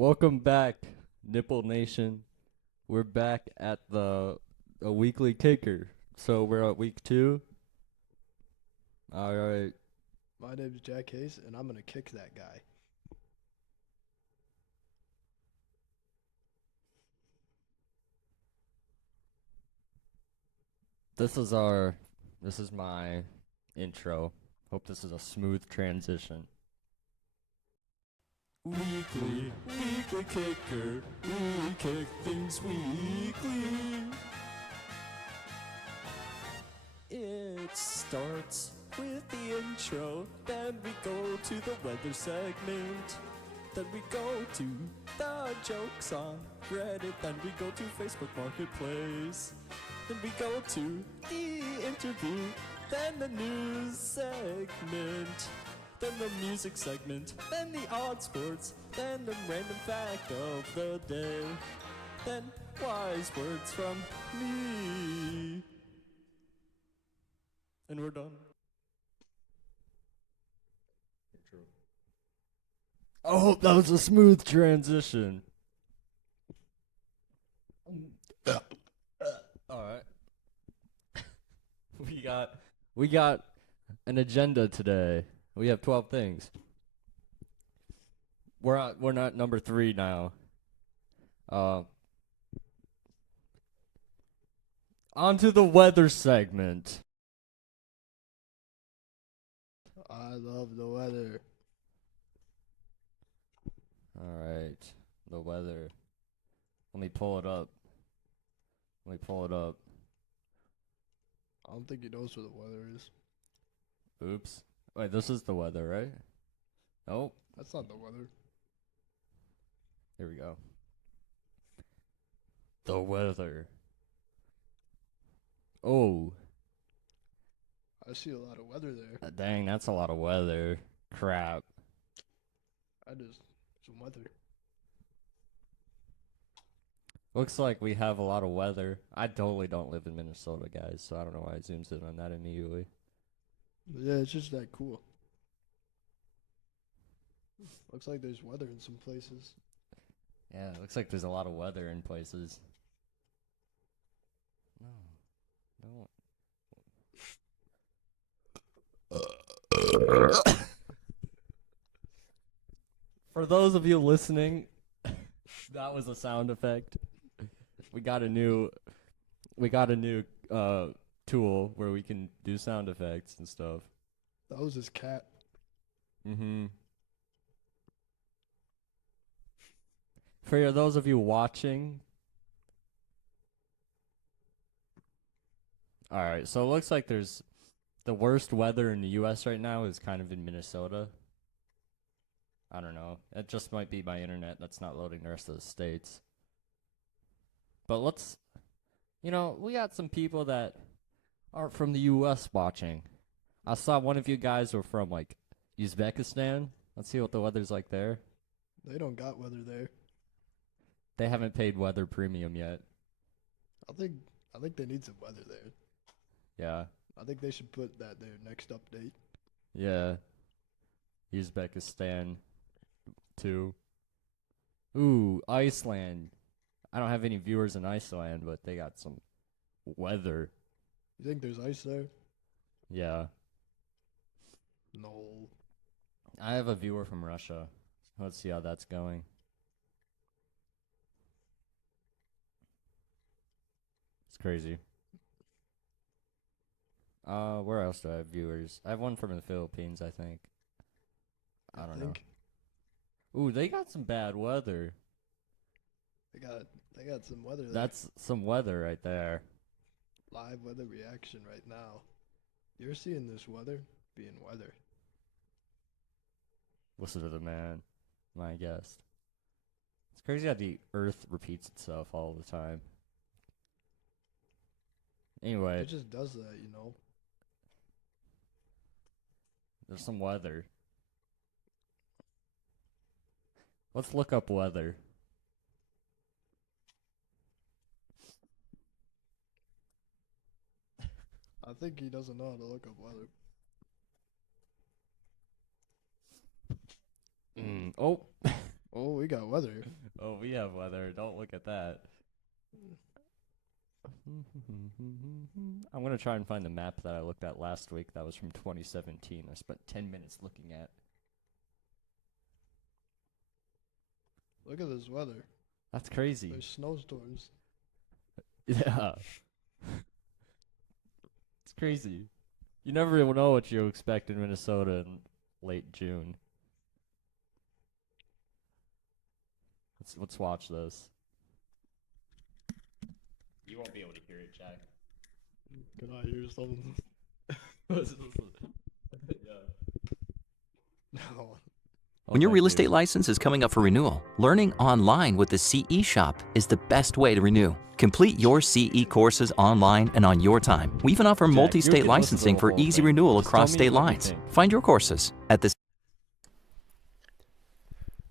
Welcome back, Nipple Nation. We're back at the a weekly kicker. So we're at week 2. All right. My name's Jack Hayes, and I'm gonna kick that guy. This is my intro. Hope this is a smooth transition. Weekly kicker. We kick things weekly. It starts with the intro, then we go to the weather segment, then we go to the jokes on Reddit, then we go to Facebook Marketplace, then we go to the interview, then the news segment, then the music segment, then the odd sports, then the random fact of the day, then wise words from me. And we're done. Oh, that was a smooth transition. All right. we got an agenda today. We have 12 things. We're not number 3 now. On to the weather segment. I love the weather. All right. The weather. Let me pull it up. I don't think he knows what the weather is. Oops. Wait, this is the weather, right? Nope. That's not the weather. Here we go. The weather. Oh, I see a lot of weather there. dang, that's a lot of weather. Crap. Some weather. Looks like we have a lot of weather. I totally don't live in Minnesota, guys, so I don't know why it zooms in on that immediately. Yeah, it's just that cool. Looks like there's weather in some places. Yeah, it looks like there's a lot of weather in places. No. For those of you listening, that was a sound effect. We got a new tool where we can do sound effects and stuff. That was his cat. Mm-hmm. For those of you watching, all right. So it looks like there's the worst weather in the U.S. right now is kind of in Minnesota. I don't know. It just might be my internet that's not loading the rest of the states. But we got some people that aren't from the U.S. watching. I saw one of you guys were from like Uzbekistan. Let's see what the weather's like there. They don't got weather there. They haven't paid weather premium yet. I think they need some weather there. Yeah. I think they should put that there next update. Yeah. Uzbekistan too. Ooh, Iceland. I don't have any viewers in Iceland, but they got some weather. You think there's ice there? Yeah. No. I have a viewer from Russia. Let's see how that's going. It's crazy. Where else do I have viewers? I have one from the Philippines, I think. I don't know. Ooh, they got some bad weather. They got some weather there. That's some weather right there. Live weather reaction right now. You're seeing this weather being weather. Listen to the man, my guest. It's crazy how the earth repeats itself all the time. Anyway, It just does that, you know. there's some weather. Let's look up weather. I think he doesn't know how to look up weather. Oh. Oh, we got weather. Oh, we have weather. Don't look at that. I'm going to try and find the map that I looked at last week. That was from 2017. I spent 10 minutes looking at. Look at this weather. That's crazy. There's snowstorms. Yeah. It's crazy. You never even know what you expect in Minnesota in late June. Let's watch this. You won't be able to hear it, Jack. Can I hear something? No. When your real estate license is coming up for renewal, learning online with the CE Shop is the best way to renew. Complete your CE courses online and on your time. We even offer Jack, you multi-state can listen to licensing the for whole easy thing. renewal Just tell across me state what you lines. think. Find your courses at the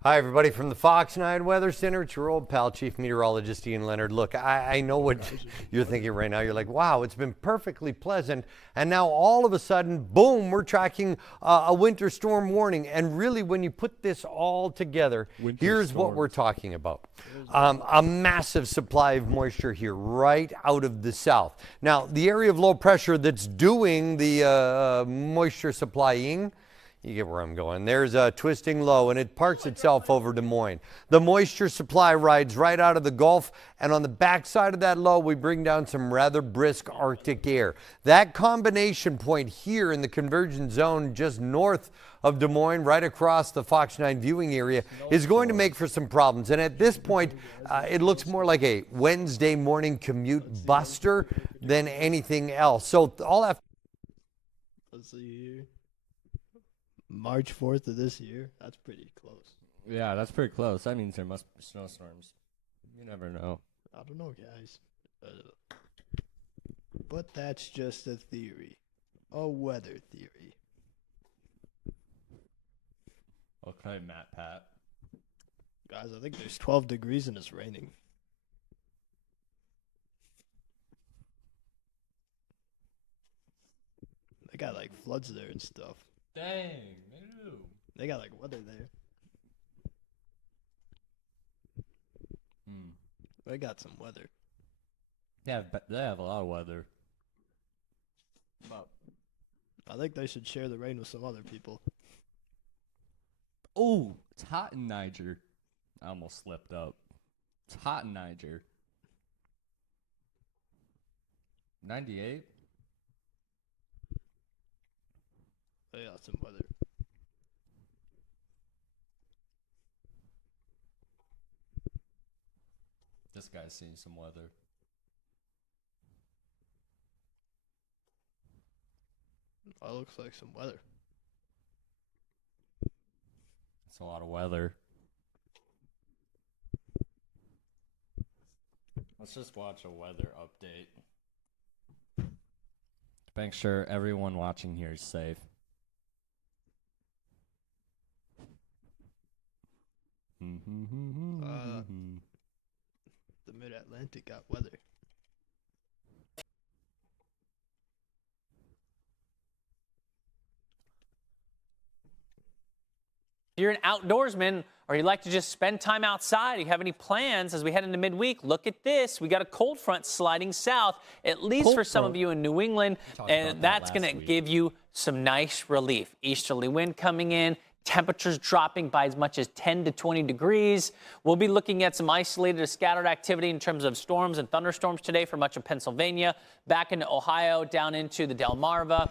Hi, everybody from the Fox 9 Weather Center. It's your old pal, Chief Meteorologist Ian Leonard. Look, I know what you're thinking right now. You're like, wow, it's been perfectly pleasant. And now all of a sudden, boom, we're tracking a winter storm warning. And really, when you put this all together, here's what we're talking about. A massive supply of moisture here right out of the south. Now, the area of low pressure that's doing the moisture supplying, you get where I'm going. There's a twisting low, and it parks itself over Des Moines. The moisture supply rides right out of the Gulf, and on the backside of that low, we bring down some rather brisk Arctic air. That combination point here in the convergence zone just north of Des Moines, right across the Fox 9 viewing area, is going to make for some problems. And at this point, it looks more like a Wednesday morning commute buster than anything else. So all that. Let's see here. March 4th of this year. That's pretty close. Yeah, that's pretty close. That means there must be snowstorms. You never know. I don't know, guys. But that's just a theory. A weather theory. Okay, Matt Pat. Guys, I think there's 12 degrees and it's raining. They got like floods there and stuff. Dang, ew. They got like weather there. They got some weather. They have a lot of weather. But I think they should share the rain with some other people. oh, it's hot in Niger. I almost slipped up. It's hot in Niger. 98? They got some weather. This guy's seeing some weather. That looks like some weather. It's a lot of weather. Let's just watch a weather update. To make sure everyone watching here is safe. The Mid-Atlantic got weather. You're an outdoorsman or you like to just spend time outside, you have any plans as we head into midweek, look at this. We got a cold front sliding south, at least for some of you in New England, and that's going to give you some nice relief. Easterly wind coming in. Temperatures dropping by as much as 10 to 20 degrees. We'll be looking at some isolated scattered activity in terms of storms and thunderstorms today for much of Pennsylvania, back into Ohio, down into the Delmarva.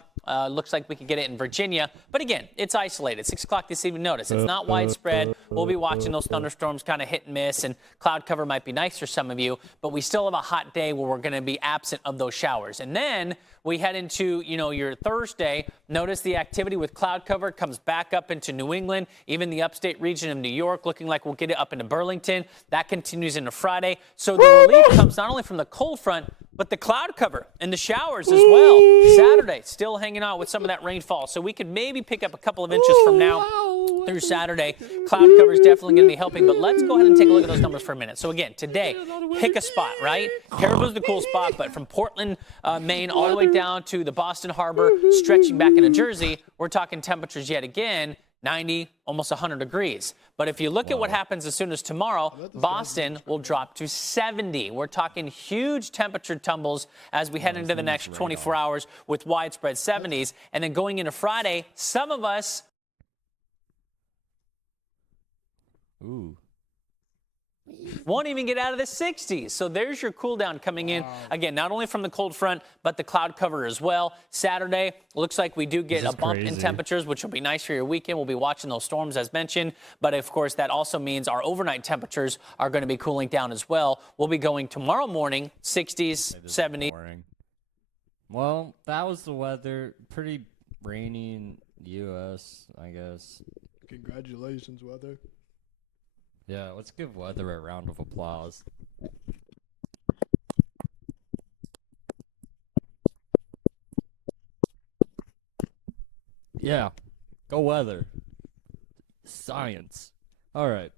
Looks like we could get it in Virginia. But again, it's isolated. 6 o'clock this evening, notice. It's not widespread. We'll be watching those thunderstorms kind of hit and miss, and cloud cover might be nice for some of you, but we still have a hot day where we're going to be absent of those showers. And then we head into, your Thursday. Notice the activity with cloud cover comes back up into New England, even the upstate region of New York, looking like we'll get it up into Burlington. That continues into Friday. So the relief comes not only from the cold front, but the cloud cover and the showers as well. Saturday, still hanging out with some of that rainfall. So we could maybe pick up a couple of inches from now through Saturday. Cloud cover is definitely going to be helping, but let's go ahead and take a look at those numbers for a minute. So again, today, pick a spot, right? Caribou's the cool spot, but from Portland, Maine, all the way down to the Boston Harbor, stretching back into Jersey, we're talking temperatures yet again 90, almost 100 degrees. But if you look at what happens as soon as tomorrow, Boston will drop to 70. We're talking huge temperature tumbles as we head into the next 24 hours with widespread 70s. And then going into Friday, some of us won't even get out of the 60s. So there's your cool down coming in. Again, not only from the cold front, but the cloud cover as well. Saturday, looks like we do get a bump in temperatures, which will be nice for your weekend. We'll be watching those storms as mentioned. But of course, that also means our overnight temperatures are going to be cooling down as well. We'll be going tomorrow morning, 60s, 70s. Well, that was the weather. Pretty rainy in the U.S., I guess. Congratulations, weather. Yeah, let's give weather a round of applause. Yeah, go weather. Science. All right.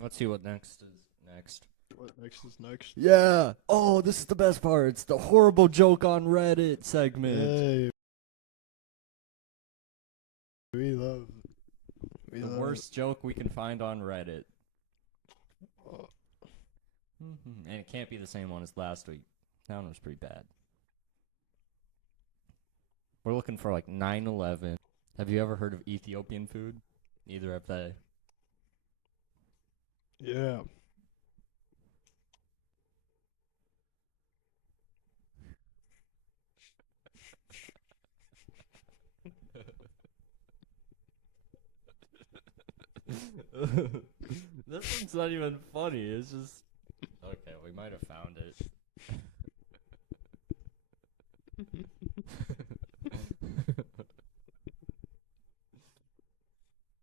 Let's see what next is next. What next is next? Yeah. Oh, this is the best part. It's the horrible joke on Reddit segment. Hey. We love The worst joke we can find on Reddit. Oh. And it can't be the same one as last week. That one was pretty bad. We're looking for like 9/11. Have you ever heard of Ethiopian food? Neither have they. Yeah. This one's not even funny. It's just okay. We might have found it.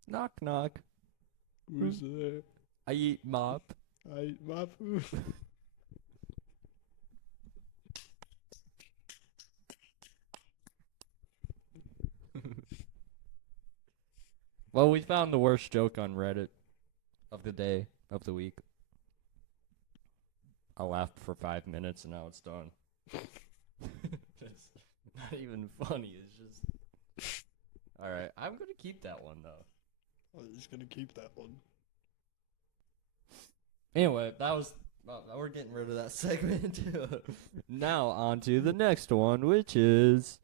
Knock knock. Who's there? I eat mop. I eat my food. Well, we found the worst joke on Reddit of the day, of the week. I laughed for 5 minutes and now it's done. It's not even funny. It's just. Alright, I'm going to keep that one though. I'm just gonna keep that one. Anyway, that was. Well, we're getting rid of that segment. Now, on to the next one, which is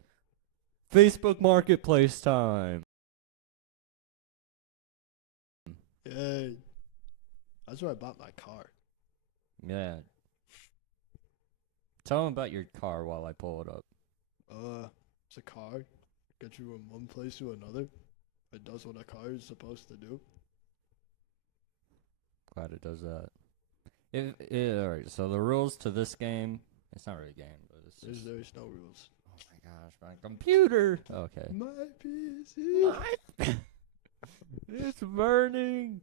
Facebook Marketplace time. Yay. That's where I bought my car. Yeah. Tell them about your car while I pull it up. It's a car. Gets you from one place to another. It does what a car is supposed to do. Glad it does that. Alright, so the rules to this game, it's not really a game, but it's just, There's no rules. oh my gosh, my computer! Okay. My PC. It's burning!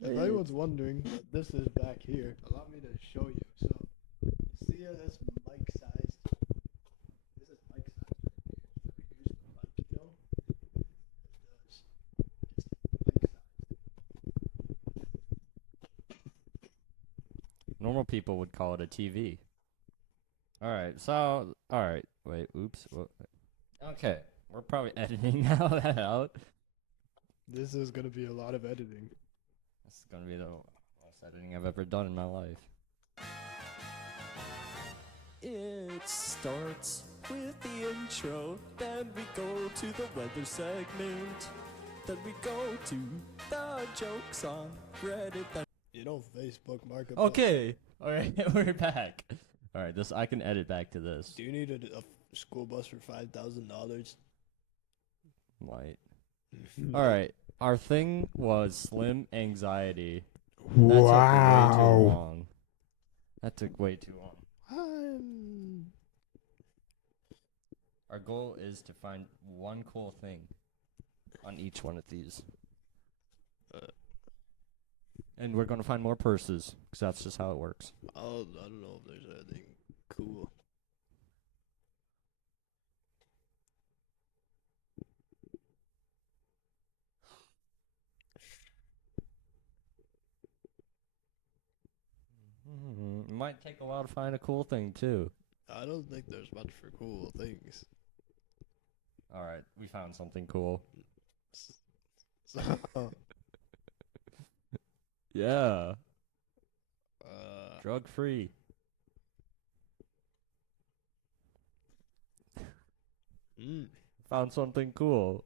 If anyone's wondering what this is back here, allow me to show you. So, see how this mic size? This is mic size. Here's the mic, you know? It does. It's mic size. Normal people would call it a TV. Alright, so, alright, wait, oops. Okay, we're probably editing that out. This is gonna be a lot of editing. This is gonna be the most editing I've ever done in my life. It starts with the intro, then we go to the weather segment, then we go to the jokes on Reddit. Then You know, Facebook Marketplace. Okay, alright, we're back. Alright, this I can edit back to this. Do you need a school bus for $5,000? Light. Alright, our thing was slim anxiety. That took way too long. That took way too long. Our goal is to find one cool thing on each one of these. And we're going to find more purses, because that's just how it works. I don't know if there's anything cool. It might take a while to find a cool thing, too. I don't think there's much for cool things. Alright, we found something cool. So, Yeah. Drug free. Found something cool.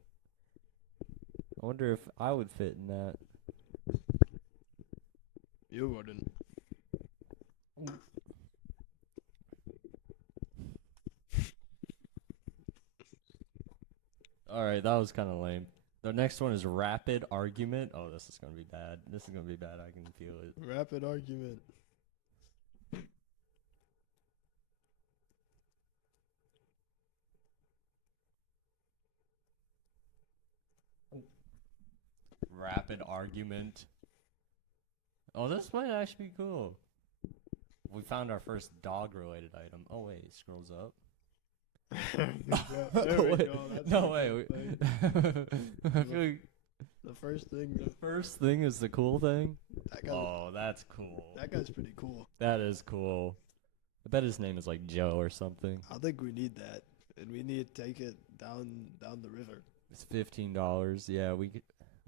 I wonder if I would fit in that. you wouldn't. Alright, that was kind of lame. The next one is rapid argument. Oh, this is going to be bad. This is going to be bad. I can feel it. Rapid argument. Rapid argument. Oh, this might actually be cool. We found our first dog-related item. Oh wait, it scrolls up. There we Wait, go. That's no the way. cool thing. I feel like The first thing. the first thing is the cool thing. That, guy, Oh, that's cool. that guy's pretty cool. That is cool. I bet his name is like Joe or something. I think we need that, and we need to take it down the river. It's $15. Yeah, we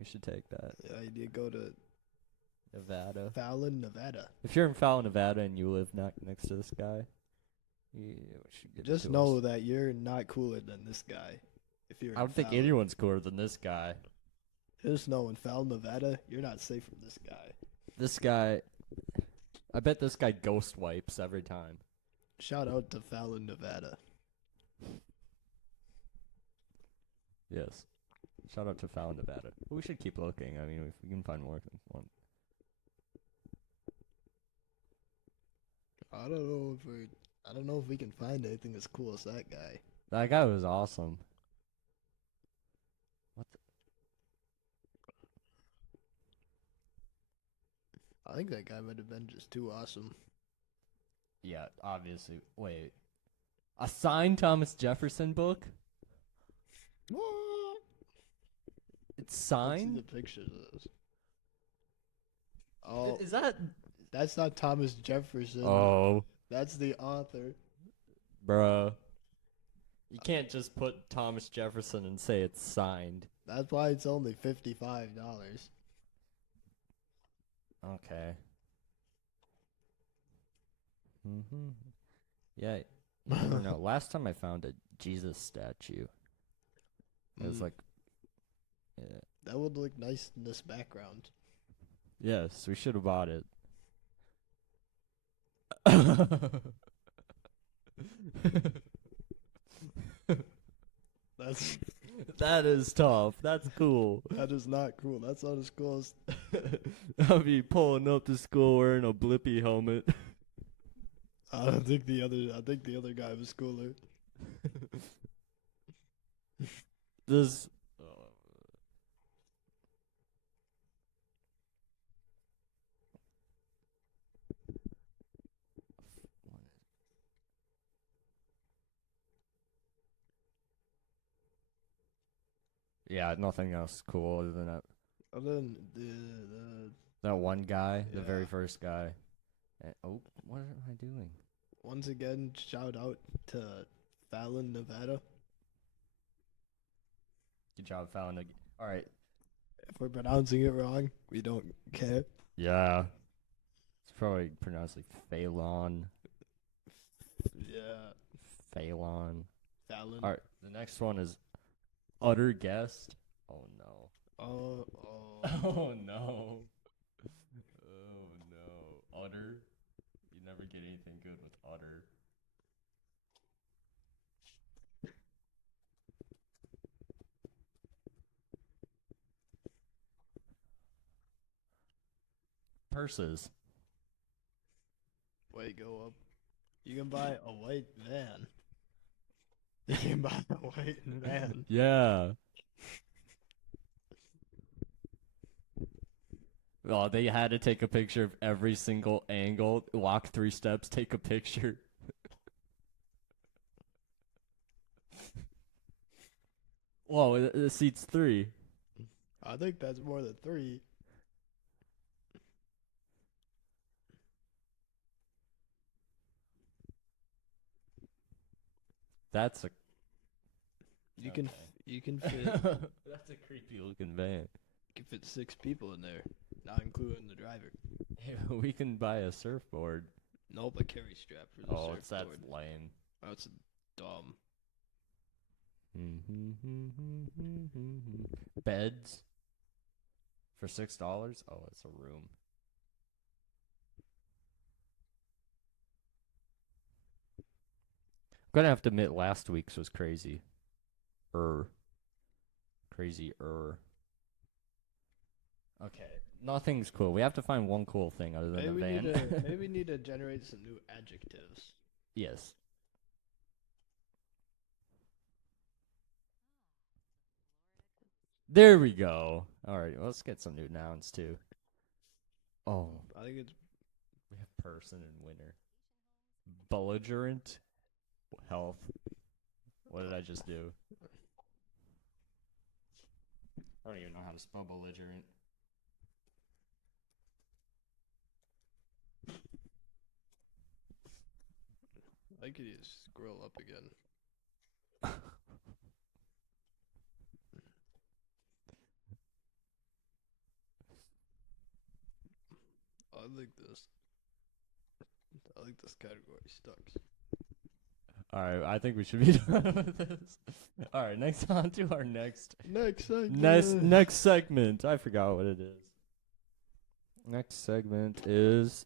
should take that. Yeah, you need to go to Nevada. Fallon, Nevada. If you're in Fallon, Nevada, and you live next to this guy, we should get it Just to know us. that you're not cooler than this guy. If you're I don't in think Fallon. anyone's cooler than this guy. Just know in Fallon, Nevada, you're not safe from this guy. This guy, I bet this guy ghost wipes every time. Shout out to Fallon, Nevada. Yes. Shout out to Fallon, Nevada. We should keep looking. I mean, if we can find more than one. I don't know if we can find anything as cool as that guy. That guy was awesome. What the? I think that guy might have been just too awesome. Yeah, obviously. Wait. A signed Thomas Jefferson book? What? It's Let's see signed? the pictures of this. Oh, Is that? that's not Thomas Jefferson. Oh, That's the author. bruh. You can't just put Thomas Jefferson and say it's signed. That's why it's only $55. Okay. Yeah, you never know. Last time I found a Jesus statue, it was Mm. like, yeah. That would look nice in this background. Yes, we should have bought it. That's That is tough. That's cool. that is not cool. That's not as cool as. I'll be pulling up to school wearing a Blippy helmet. I think the other guy was cooler. This. Yeah, nothing else cool other than that. Other than the That one guy, the very Yeah. first guy. And, oh, what am I doing? once again, shout out to Fallon, Nevada. Good job, found. All right. If we're pronouncing it wrong, we don't care. Yeah. It's probably pronounced like Phalon. Yeah, Phalon. Fallon. All right. The next one is Utter Guest. Oh no. Oh, Oh no. Oh no. Utter. You never get anything good with utter. Purses. Wait, go up. You can buy a white van. You can buy a white van. Yeah. Oh, they had to take a picture of every single angle, walk 3 steps, take a picture. Whoa, it seats 3. I think that's more than 3. That's a You can Okay. you can fit That's a creepy looking van. can fit 6 people in there, not including the driver. We can buy a surfboard. Nope, a carry strap for the Oh, that's surfboard. lame. That's dumb. Beds for $6? Oh, it's a room. I'm gonna have to admit, last week's was crazy. Crazy-er. Okay, nothing's cool. We have to find one cool thing other than Maybe a van. maybe we need to generate some new adjectives. Yes. There we go. All right, let's get some new nouns too. Oh, I think it's we have person and winter. Belligerent. Health. What did I just do? I don't even know how to spell belligerent. I could just scroll up again. I like this. I like this category. Stucks. All right, I think we should be done with this. All right, next on to our next Next segment. segment. I forgot what it is. Next segment is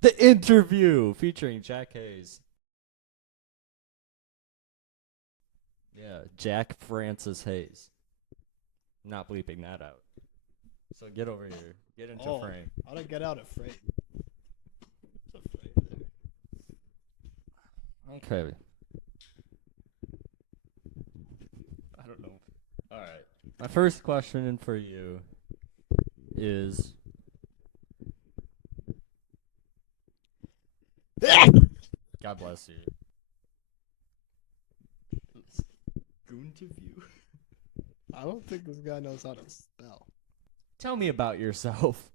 the interview featuring Jack Hayes. Yeah, Jack Francis Hayes. Not bleeping that out. So get over here. Get into frame. How to get out of frame? It's a frame there. Okay. I don't know. All right. My first question for you is God bless you. Interview. I don't think this guy knows how to spell. Tell me about yourself.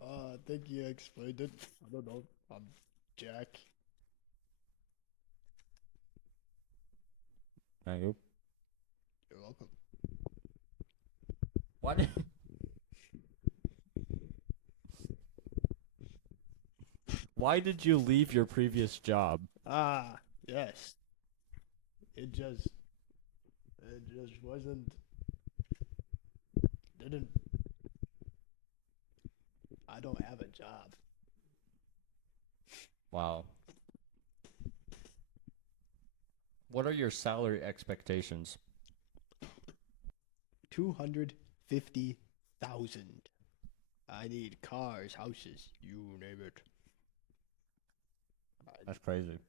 I think you explained it. I don't know. I'm Jack. Thank you. You're welcome. What? Why did you leave your previous job? Ah, yes. It just wasn't. Didn't. I don't have a job. Wow. What are your salary expectations? 250,000. I need cars, houses, you name it. That's crazy.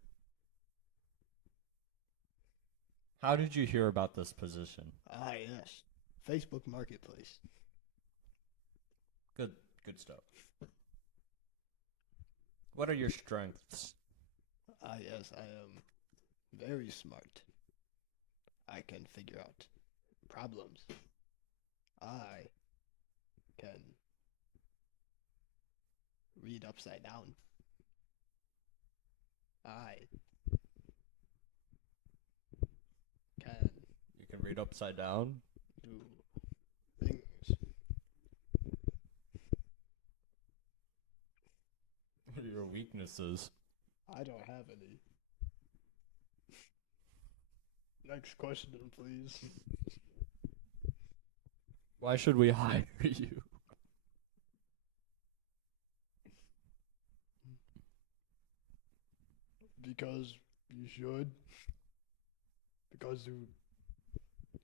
How did you hear about this position? Ah, yes. Facebook Marketplace. Good stuff. What are your strengths? Ah, yes, I am very smart. I can figure out problems. I can read upside down. I can You can read upside down? do things. What are your weaknesses? I don't have any. Next question, please. Why should we hire you? Because you should.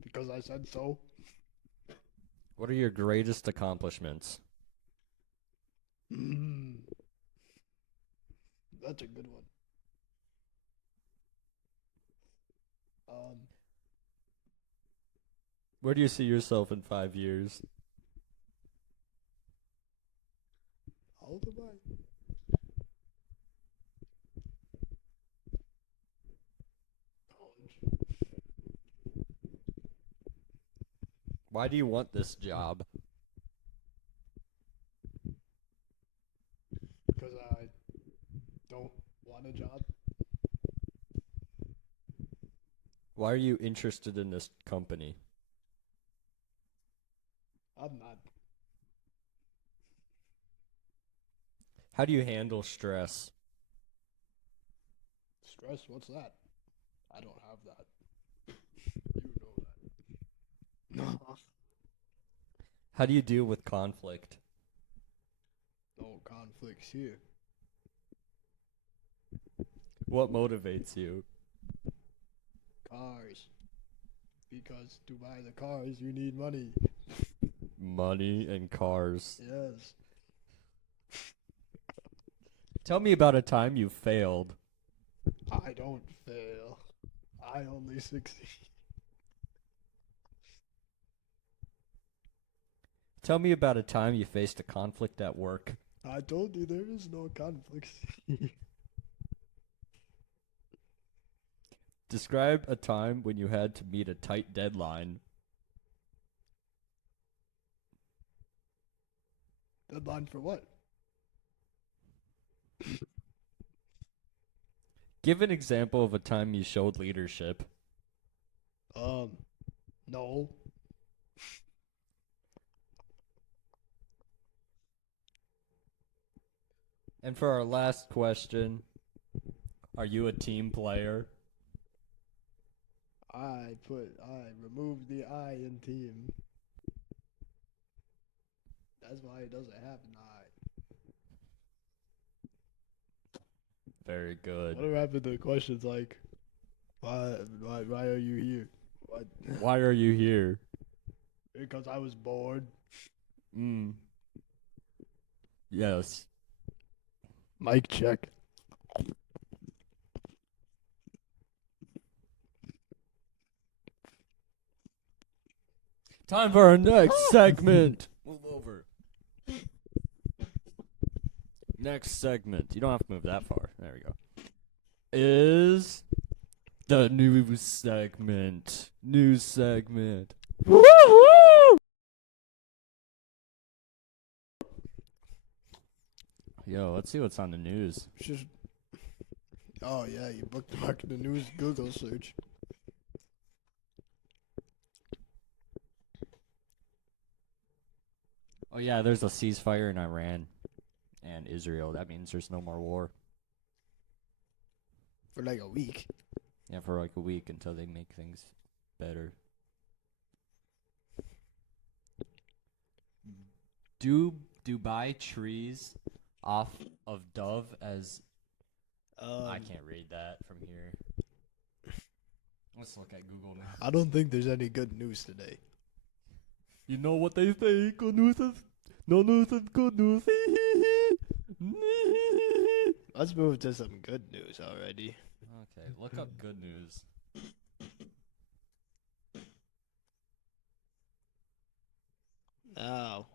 Because I said so. What are your greatest accomplishments? That's a good one. Where do you see yourself in 5 years? How old am I? College. Why do you want this job? Because I don't want a job. Why are you interested in this company? How do you handle stress? Stress? What's that? I don't have that. You know that. No. How do you deal with conflict? No conflicts here. What motivates you? Cars. Because to buy the cars, you need money. Money and cars. Yes. Tell me about a time you failed. I don't fail. I only succeed. Tell me about a time you faced a conflict at work. I told you there is no conflicts. Describe a time when you had to meet a tight deadline. Deadline for what? Give an example of a time you showed leadership. No. And for our last question, are you a team player? I removed the I in team. That's why it doesn't have an I. Very good. What happened to questions like, why are you here? What? Why are you here? Because I was bored. Yes. Mic check. Time for our next segment. Move over. Next segment. You don't have to move that far. There we go. Is the news segment. News segment. Yo, let's see what's on the news. Just. Oh yeah, you bookmarked the news Google search. Oh yeah, there's a ceasefire in Iran and Israel. That means there's no more war. For like a week. Yeah, for like a week until they make things better. Do Dubai trees off of Dove as I can't read that from here. Let's look at Google now. I don't think there's any good news today. You know what they say, good news is no news is good news. Let's move to some good news already. Okay, look up good news. Now,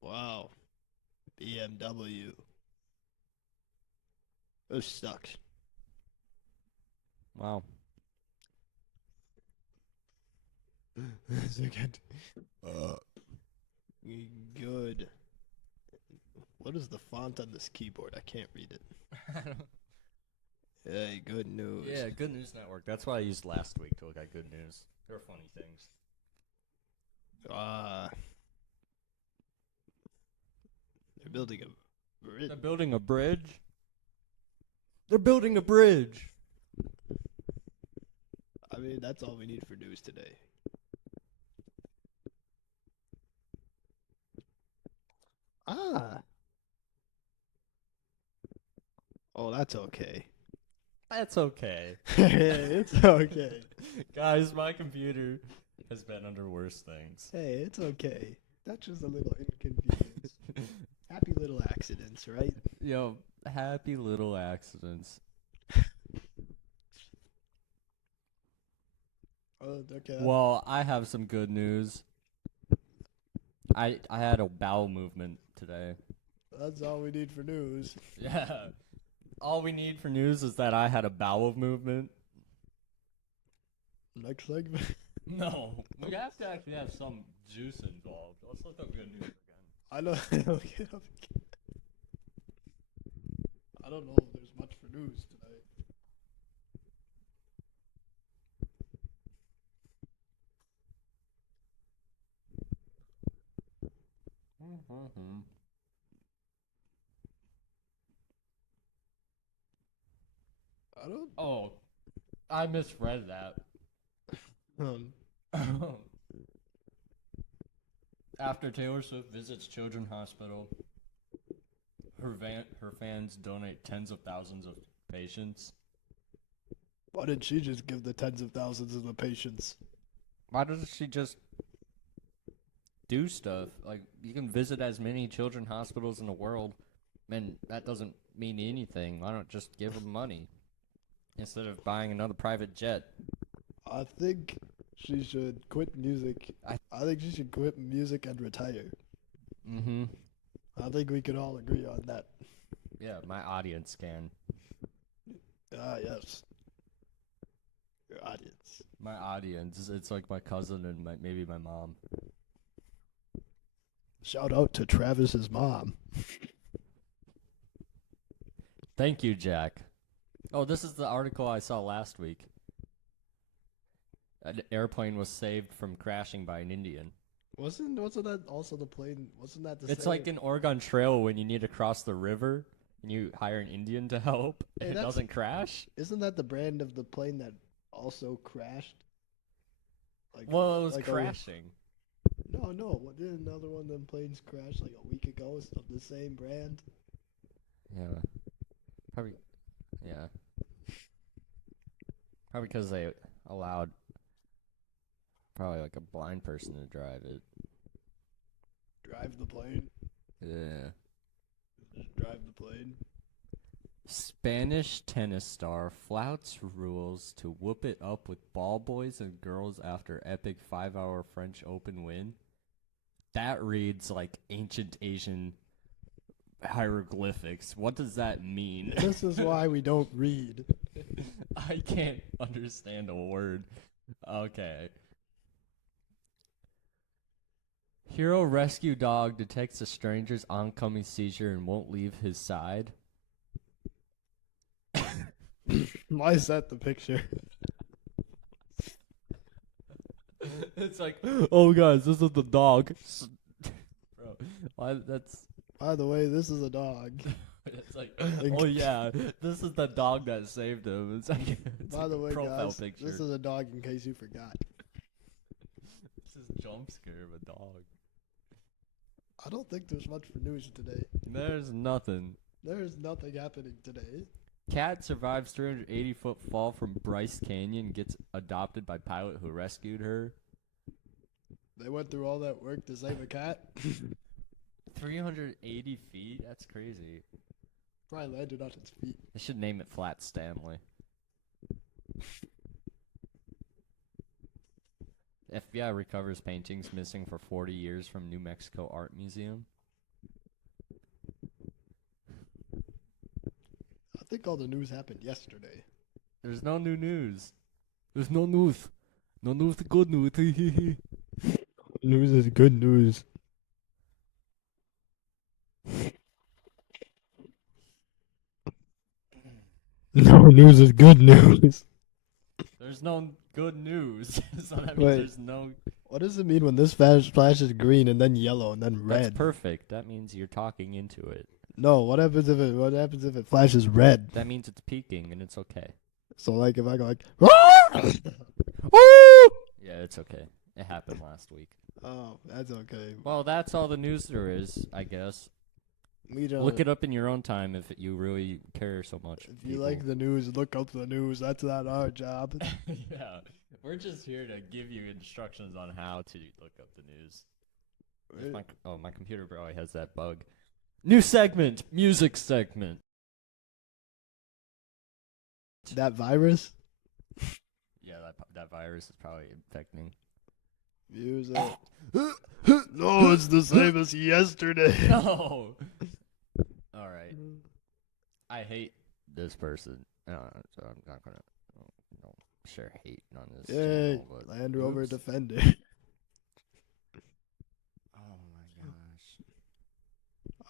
wow. BMW. This sucks. Wow. Second. Good. What is the font on this keyboard? I can't read it. Hey, good news. Yeah, Good News Network. That's what I used last week to look at good news. There were funny things. They're building a bridge. They're building a bridge? They're building a bridge! I mean, that's all we need for news today. Oh, that's okay. That's okay. It's okay. Guys, my computer has been under worse things. Hey, it's okay. That's just a little inconvenience. Happy little accidents, right? Yo, happy little accidents. Oh, okay. Well, I have some good news. I had a bowel movement today. That's all we need for news. Yeah. All we need for news is that I had a bowel movement. Next segment. No. We have to actually have some juice involved. Let's look up good news again. I know. I don't know if there's much for news tonight. I don't. Oh, I misread that. After Taylor Swift visits Children's Hospital, her fans donate tens of thousands of patients. Why didn't she just give the tens of thousands of the patients? Why doesn't she just do stuff? Like, you can visit as many children's hospitals in the world, and that doesn't mean anything. Why don't just give them money instead of buying another private jet? I think she should quit music. I think she should quit music and retire. Mm-hmm. I think we could all agree on that. Yeah, my audience can. Ah, yes. Your audience. My audience. It's like my cousin and maybe my mom. Shout out to Travis's mom. Thank you, Jack. Oh, this is the article I saw last week. An airplane was saved from crashing by an Indian. Wasn't that also the plane? Wasn't that the It's same? like an Oregon Trail when you need to cross the river and you hire an Indian to help and it doesn't crash. Isn't that the brand of the plane that also crashed? Like, Well, it was like crashing. No. What did another one of them planes crash like a week ago of the same brand? Yeah. Probably. Yeah. Probably because they allowed probably like a blind person to drive it. Drive the plane. Yeah. Just drive the plane. Spanish tennis star flouts rules to whoop it up with ball boys and girls after epic 5-hour French Open win. That reads like ancient Asian hieroglyphics. What does that mean? This is why we don't read. I can't understand a word. Okay. Hero rescue dog detects a stranger's oncoming seizure and won't leave his side. Why is that the picture? It's like, oh guys, this is the dog. Bro, why that's By the way, this is a dog. it's like, oh yeah, this is the dog that saved him. It's like, it's By like the a way, profile guys, picture. this is a dog in case you forgot. This is a jump scare of a dog. I don't think there's much for news today. There's nothing. There is nothing happening today. Cat survives 380-foot fall from Bryce Canyon, gets adopted by pilot who rescued her. They went through all that work to save a cat. 380 feet? That's crazy. Probably landed on its feet. They should name it Flat Stanley. FBI recovers paintings missing for 40 years from New Mexico Art Museum. I think all the news happened yesterday. There's no new news. There's no news. No news, good news. News is good news. No news is good news. There's no good news. So that means Wait. there's no... What does it mean when this flashes green and then yellow and then red? That's perfect. That means you're talking into it. No, what happens if it flashes red? That means it's peaking and it's okay. So like if I go like Yeah, it's okay. It happened last week. oh, that's okay. Well, that's all the news there is, I guess. We don't Look it up in your own time if you really care so much. If you like the news, look up the news. That's not our job. Yeah, we're just here to give you instructions on how to look up the news. My computer probably has that bug. New segment, music segment. That virus? Yeah, that virus is probably infecting. Music. No, it's the same as yesterday. No. All right. I hate this person. So I'm not gonna share hate on this Yay, channel. But Land Rover oops. Defender. Oh my gosh.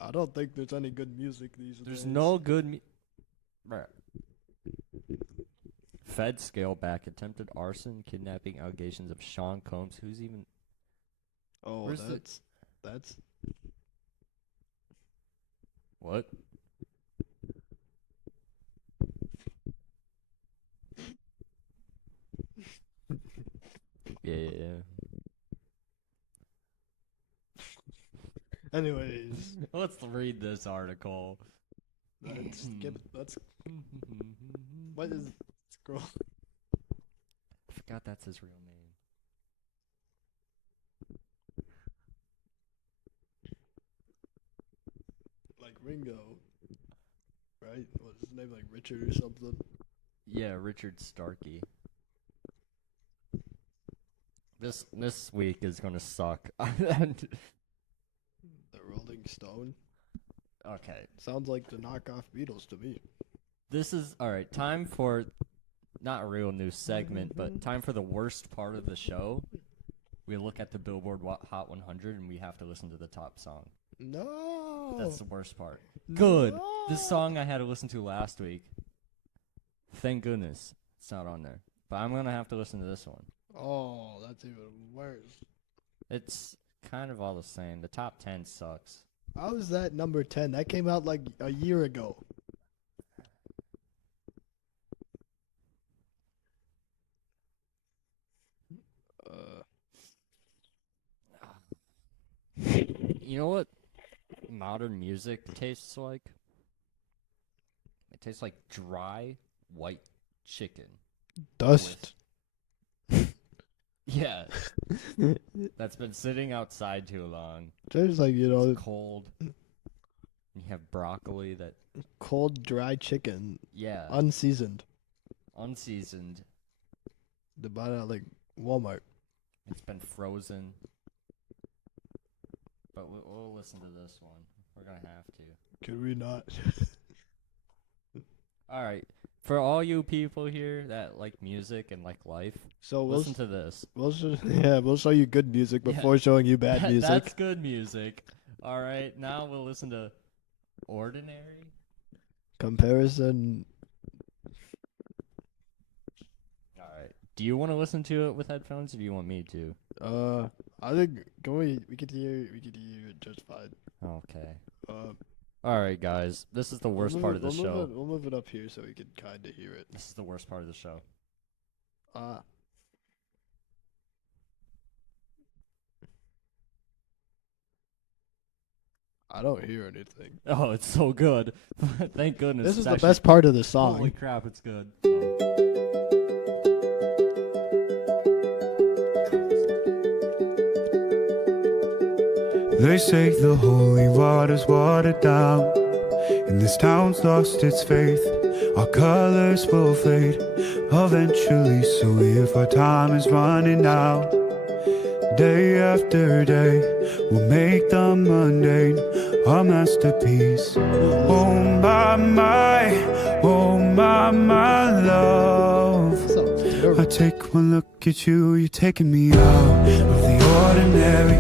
I don't think there's any good music these days. There's no good. Bruh. Feds scale back attempted arson, kidnapping allegations of Sean Combs. Who's even? Oh, Where's the- that's. What? Yeah. Anyways, Let's read this article. let's skip. Let's. What is scroll? I forgot that's his real name. Like Ringo, right? What's his name? Like Richard or something. Yeah, Richard Starkey. This week is gonna suck. The Rolling Stone. Okay, Sounds like the knockoff Beatles to me. this is alright. Time for not a real news segment, but time for the worst part of the show. We look at the Billboard Hot 100 and we have to listen to the top song. No. That's the worst part. Good. This song I had to listen to last week. Thank goodness it's not on there. But I'm gonna have to listen to this one. Oh, that's even worse. It's kind of all the same. The top 10 sucks. How is that number 10? That came out like a year ago. You know what modern music tastes like? It tastes like dry white chicken. Dust. Yeah. That's been sitting outside too long. There's like, you know, It's cold. You have broccoli that, cold dry chicken, yeah, unseasoned. unseasoned. They buy it at like Walmart. It's been frozen. But we'll listen to this one. We're gonna have to. Could we not? All right. For all you people here that like music and like life, So listen to this. we'll show you good music Yeah. before showing you bad music. That's good music. All right. Now we'll listen to Ordinary. Comparison. All right. Do you want to listen to it with headphones, or do you want me to? I think we could hear it just fine. Okay. Uh, All right, guys. This is the worst part of the show. We'll move it up here so we can kind of hear it. This is the worst part of the show. I don't hear anything. Oh, it's so good. Thank goodness. This It's is the actually- best part of the Holy song. crap, it's good. They say the holy water's watered down, and this town's lost its faith. Our colors will fade eventually, so if our time is running out, day after day, we'll make the mundane a masterpiece. Oh my, oh my love. Sounds terrible. I take one look at you, you're taking me out of the ordinary.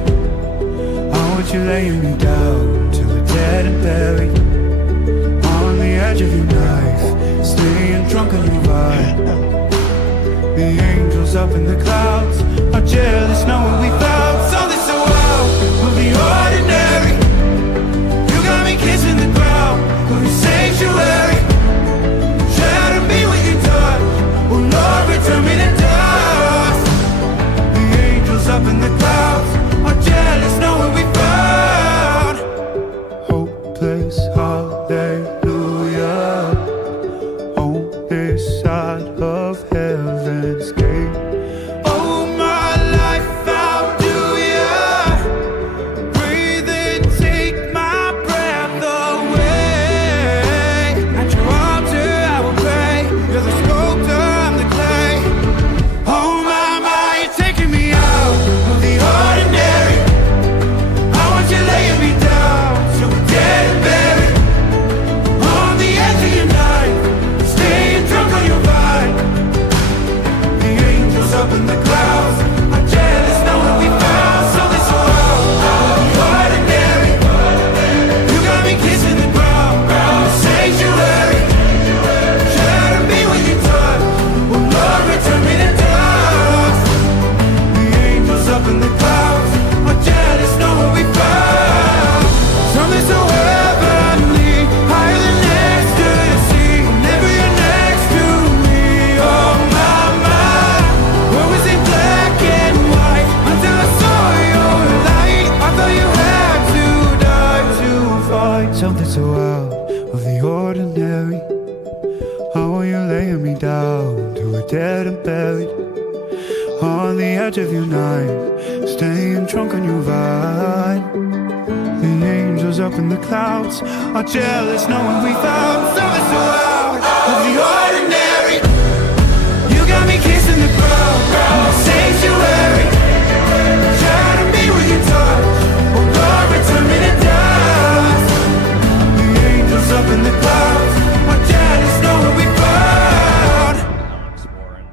I want you laying me down till we're dead and buried on the edge of your knife, staying drunk on your vibe. The angels up in the clouds are jealous knowing we found something so wild. We'll be ordinary. You got me kissing the ground, we're in sanctuary. Shatter me with your touch, oh Lord, return me to dust. The angels up in the clouds are jealous knowing we found hopeless hallelujah on this side of heaven's gate. Oh my life, how do something so out of the ordinary. How are you laying me down to a dead and buried? On the edge of your night, staying drunk on your vine. The angels up in the clouds are jealous knowing we found something so out of the ordinary. You got me kissing the ground, sanctuary. Trying to be with your touch, oh Lord, return me to dust. The angels up in the clouds are jealous knowing we found. Alex Warren.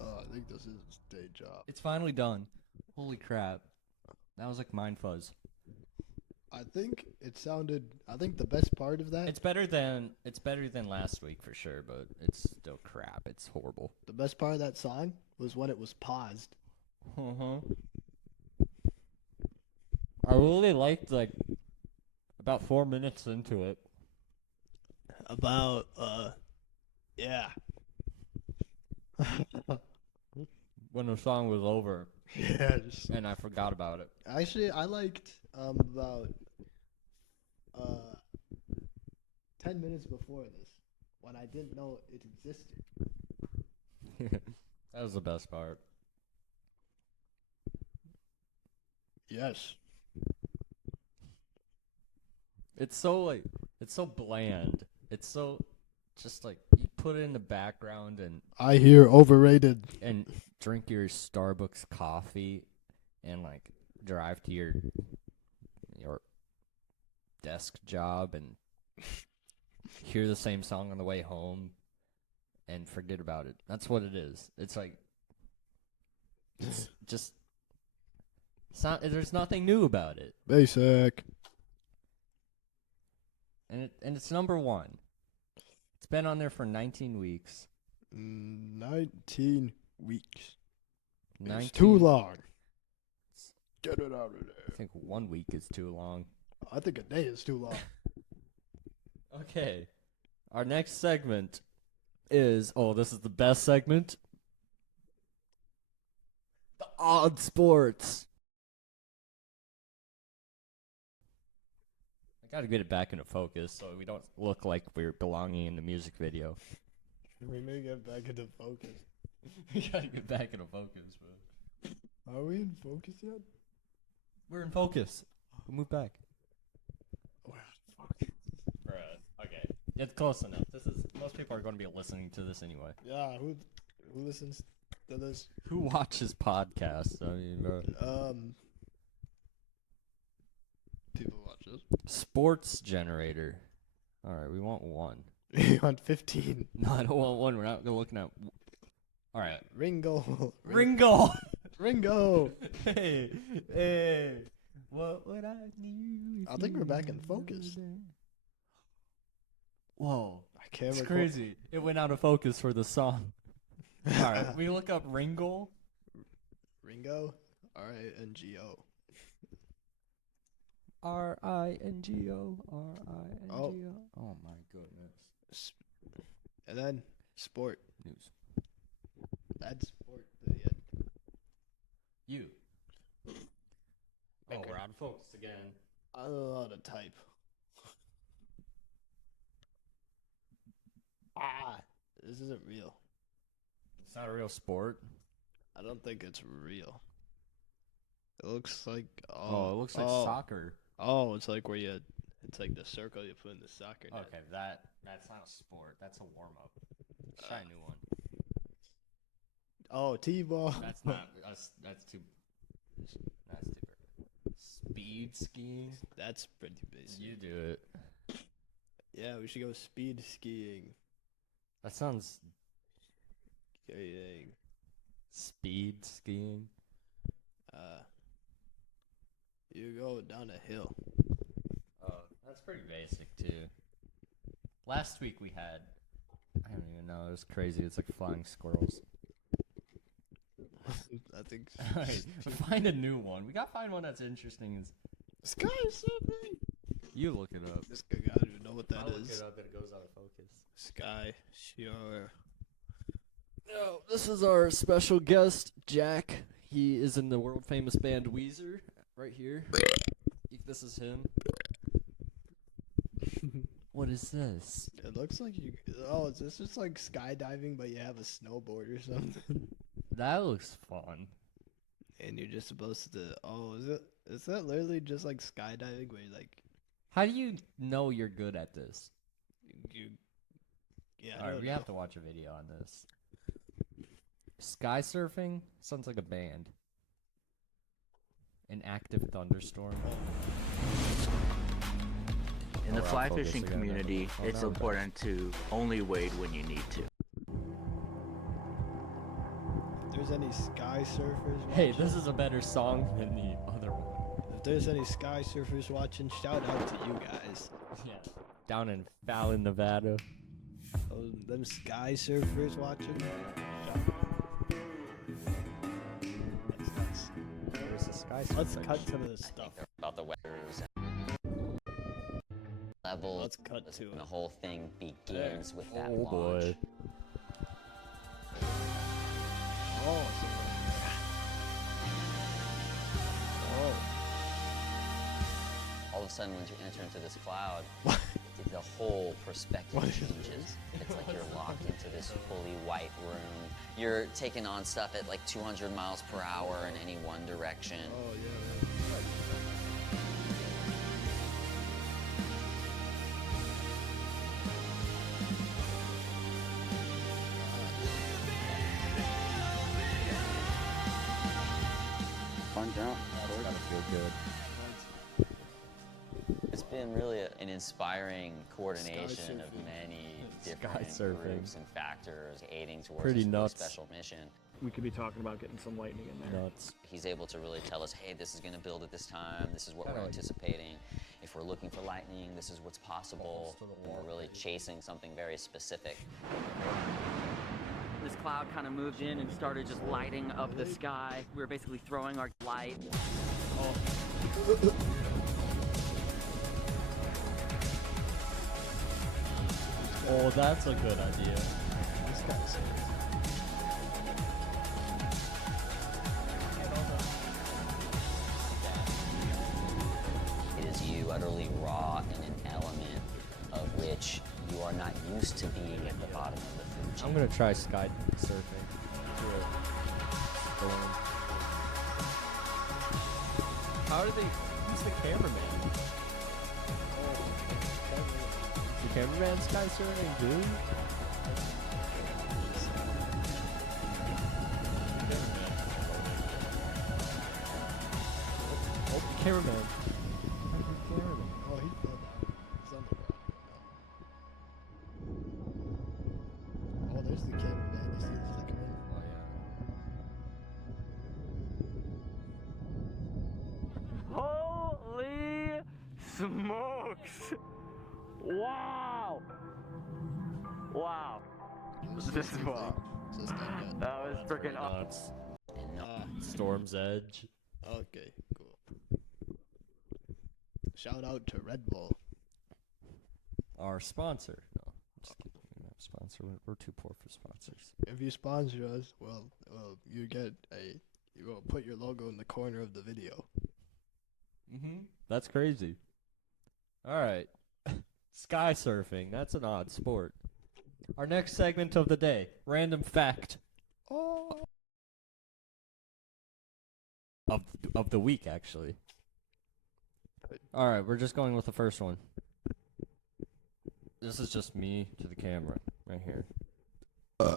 Oh, I think this is his day job. It's finally done. Holy crap. That was like mind fuzz. I think it sounded. I think the best part of that. It's better than last week for sure, but it's still crap. It's horrible. The best part of that song was when it was paused. I really liked like about 4 minutes into it. About yeah. When the song was over Yeah. and I forgot about it. Actually, I liked about 10 minutes before this when I didn't know it existed. That was the best part. Yes. It's so bland. It's so just like you put it in the background I hear overrated. and drink your Starbucks coffee and like drive to your desk job and hear the same song on the way home and forget about it. That's what it is. It's like it's just there's nothing new about it. Basic. And it's number 1. It's been on there for 19 weeks. 19 weeks. 19, It's too long. Get it out of there. I think 1 week is too long. I think a day is too long. Okay. Our next segment is this is the best segment. The Odd Sports. I gotta get it back into focus so we don't look like we're belonging in the music video. We may get back into focus. We gotta get back into focus, bro. Are we in focus yet? We're in focus. We'll move back. Bruh. Okay. It's close enough. Most people are going to be listening to this anyway. Yeah, who listens to this? Who watches podcasts? I mean, bro. People watch this. Sports generator. All right, we want 1. You want 15. No, I don't want 1. We're not looking at. All right. Ringo. Ringo. Ringo. Hey. What would I do? I think we're back in focus. Whoa. I can't It's record. crazy. It went out of focus for the song. All right, we look up Ringo. Ringo. R-I-N-G-O. R-I-N-G-O. R-I-N-G-O. Oh my goodness. And then sport. News. That's sport to the end. You. Oh, we're out of focus again. I don't know how to type. This isn't real. It's not a real sport. I don't think it's real. It looks like Oh, it looks like soccer. Oh, it's like where it's like the circle you put in the soccer net. Okay, that's not a sport. That's a warm up. Try a new one. Oh, T-ball. That's not. That's too. Speed skiing. That's pretty basic. You do it. Yeah, we should go speed skiing. That sounds. Skiing. Speed skiing. You go down a hill. Oh, that's pretty basic too. Last week we had. I don't even know. It was crazy. It's like flying squirrels. I think. Alright, find a new one. We gotta find one that's interesting. Sky is so big. You look it up. This guy, I don't even know what that I'll look is. it up and it goes out of focus. Sky, sure. No, this is our special guest, Jack. He is in the world famous band Weezer, right here. This is him. What is this? It looks like you. Oh, is this just like skydiving, but you have a snowboard or something? That looks fun. And you're just supposed to. Oh, is it? Is that literally just like skydiving, where you like How do you know you're good at this? you? Yeah. I All right, don't we know. have to watch a video on this. Sky surfing sounds like a band. An active thunderstorm. In the Oh, we're fly out focus fishing again, never community, mind. Oh, it's now we're back. important to only wade when you need to. If there's any sky surfers watching, Hey, this is a better song than the other one. if there's any sky surfers watching, shout out to you guys. Yeah. Down in Fallon, Nevada. Oh, them sky surfers watching. Shout That's nice. There's a sky Let's surfing. cut to the stuff. About the weathers level. Let's cut to and it. the whole thing begins with that Oh launch. boy. Oh, oh. All of a sudden, once you enter into this cloud, the whole perspective What is changes. It's like you're locked into this fully white room. You're taking on stuff at like 200 miles per hour in any one direction. Oh yeah. Fun jump. That's gotta feel good. It's been really an inspiring coordination of surfing. many Sky different surfing. groups and factors aiding towards Pretty this really nuts. special mission. We could be talking about getting some lightning in there. Nuts. He's able to really tell us, hey, this is going to build at this time. This is what Kinda we're like- anticipating. If we're looking for lightning, this is what's possible. Almost to the And we're wall. really chasing something very specific. This cloud kind of moved in and started just lighting up the sky. We were basically throwing our light. Oh, that's a good idea. This guy's It is you utterly raw in an element of which you are not used to being at the bottom of the food chain. I'm gonna try sky surfing. Through a storm. How do they? Who's the cameraman? The cameraman sky surfing, dude. Oh, cameraman. Cameraman. Oh, he fell down. He's on the ground. Oh, there's the cameraman. You see the flickering? Oh yeah. Holy smokes! Wow! Wow. This is wow. So it's not good. That was freaking awesome. Nuts. Ah, Storm's Edge. okay, cool. Shout out to Red Bull. Our sponsor. No, I'm just kidding. We don't have a sponsor. We're too poor for sponsors. If you sponsor us, well, you get a. You will put your logo in the corner of the video. Mm-hmm. That's crazy. All right. Sky surfing. That's an odd sport. Our next segment of the day. Random fact. Oh. Of the week, actually. All right, we're just going with the first one. This is just me to the camera right here. All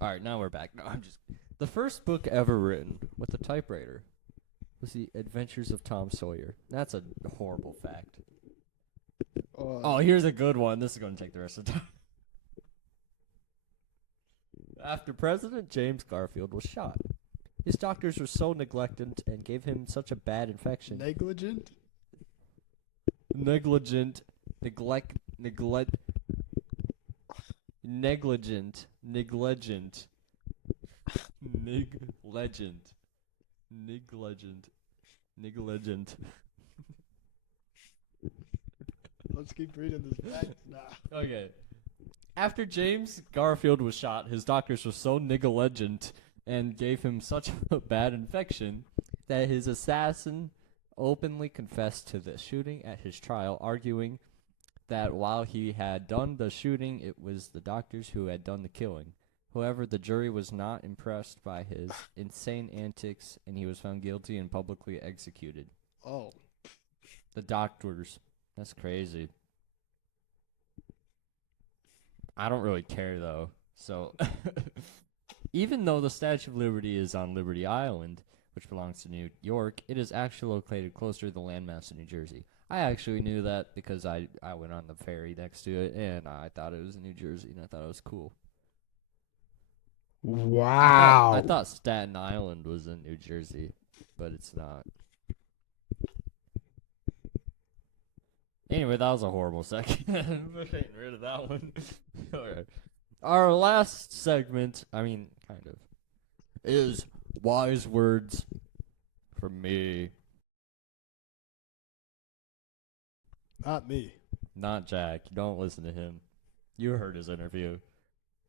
right, now we're back. No, I'm just. The first book ever written with a typewriter was The Adventures of Tom Sawyer. That's a horrible fact. Oh, here's a good one. This is going to take the rest of the time. After President James Garfield was shot, his doctors were so negligent and gave him such a bad infection. Negligent? Negligent. Let's keep reading this fact now. Okay. After James Garfield was shot, his doctors were so negligent and gave him such a bad infection that his assassin openly confessed to the shooting at his trial, arguing that while he had done the shooting, it was the doctors who had done the killing. However, the jury was not impressed by his insane antics, and he was found guilty and publicly executed. Oh. The doctors. That's crazy. I don't really care, though. So, even though the Statue of Liberty is on Liberty Island, which belongs to New York, it is actually located closer to the landmass of New Jersey. I actually knew that because I went on the ferry next to it, and I thought it was in New Jersey, and I thought it was cool. Wow. I thought Staten Island was in New Jersey, but it's not. Anyway, that was a horrible second. We're getting rid of that one. Alright. Our last segment, kind of, is wise words from me. Not me. Not Jack. Don't listen to him. You heard his interview.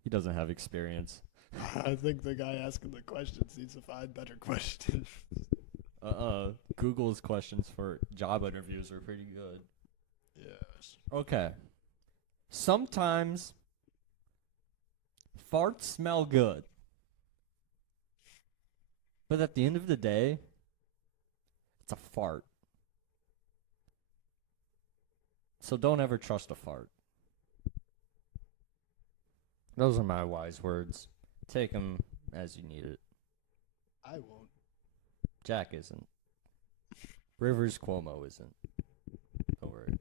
He doesn't have experience. I think the guy asking the questions needs to find better questions. Google's questions for job interviews are pretty good. Yes. Okay. Sometimes farts smell good. But at the end of the day, it's a fart. So don't ever trust a fart. Those are my wise words. Take them as you need it. I won't. Jack isn't. Rivers Cuomo isn't. Don't worry.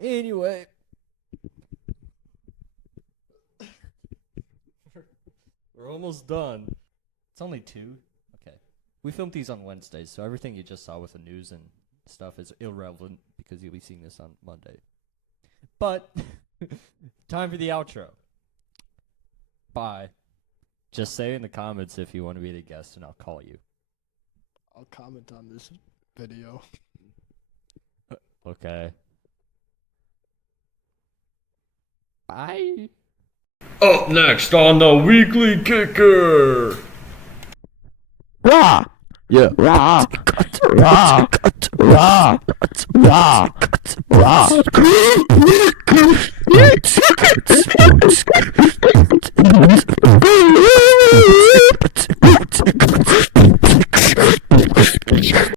Anyway. We're almost done. It's only 2. Okay. We filmed these on Wednesdays, so everything you just saw with the news and stuff is irrelevant because you'll be seeing this on Monday. But, time for the outro. Bye. Just say in the comments if you want to be the guest and I'll call you. I'll comment on this video. Okay. Bye. Up next on the Weekly Kicker. Rah! Yeah. Rah! Rah! Rah! Rah! Rah!